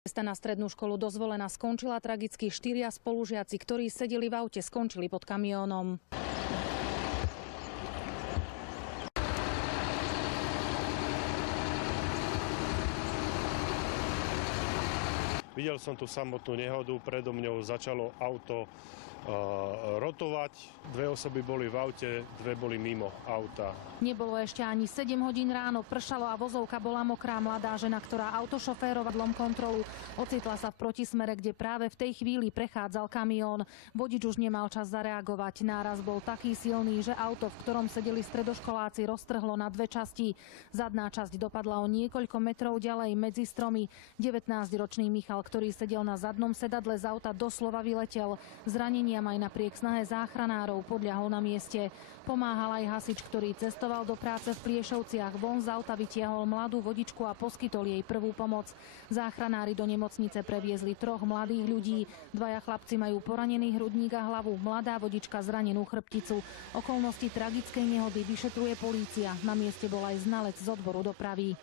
Cesta na strednú školu Dozvolená skončila tragicky. 4 spolužiaci, ktorí sedeli v aute, skončili pod kamiónom. Videl som tú samotnú nehodu, predo mňou začalo auto rotovať. 2 osoby boli v aute, 2 boli mimo auta. Nebolo ešte ani 7 hodín ráno, pršalo a vozovka bola mokrá. Mladá žena, ktorá autošoférovadlom kontrolu, ocitla sa v protismere, kde práve v tej chvíli prechádzal kamión. Vodič už nemal čas zareagovať. Náraz bol taký silný, že auto, v ktorom sedeli stredoškoláci, roztrhlo na 2 časti. Zadná časť dopadla o niekoľko metrov ďalej medzi stromy. 19-ročný Michal, ktorý sedel na zadnom sedadle z auta, doslova vyletel. Zranenia aj napriek snahe záchranárov podľahol na mieste. Pomáhal aj hasič, ktorý cestoval do práce v Pliešovciach. Von z auta vytiahol mladú vodičku a poskytol jej prvú pomoc. Záchranári do nemocnice previezli 3 mladých ľudí. 2 chlapci majú poranený hrudník a hlavu. Mladá vodička zranenú chrbticu. Okolnosti tragickej nehody vyšetruje polícia. Na mieste bol aj znalec z odboru dopravy.